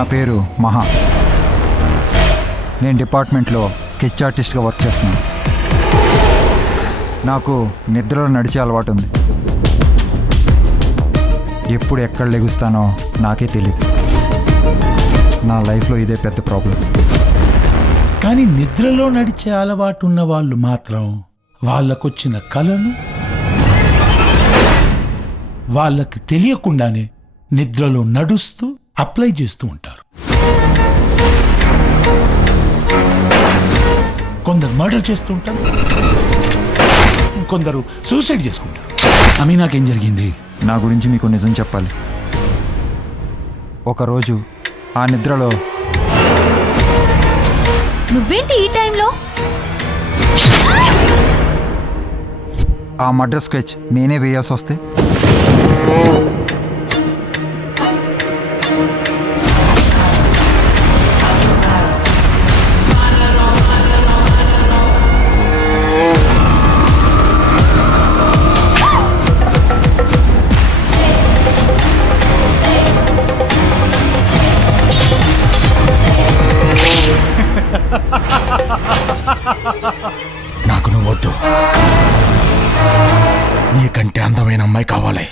నా పేరు మహా. నేను డిపార్ట్మెంట్లో స్కెచ్ ఆర్టిస్ట్గా వర్క్ చేస్తున్నాను. నాకు నిద్రలో నడిచే అలవాటు ఉంది. ఎప్పుడు ఎక్కడ లెగుస్తానో నాకే తెలియదు. నా లైఫ్లో ఇదే పెద్ద ప్రాబ్లం. కానీ నిద్రలో నడిచే అలవాటు ఉన్న వాళ్ళు మాత్రం వాళ్ళకొచ్చిన కలను వాళ్ళకి తెలియకుండానే నిద్రలో నడుస్తూ అప్లై చేస్తూ ఉంటారు. కొందరు మర్డర్ చేస్తూ ఉంటారు, కొందరు సూసైడ్ చేసుకుంటారు. అమీనాకేం జరిగింది? నా గురించి మీకు నిజం చెప్పాలి. ఒకరోజు ఆ నిద్రలో నువ్వేంటి ఈ టైంలో? ఆ మర్డర్ స్కెచ్ నేనే వేయాల్సి వస్తే నాకు నువ్వు వద్దు, నీకంటే అందమైన అమ్మాయి కావాలి.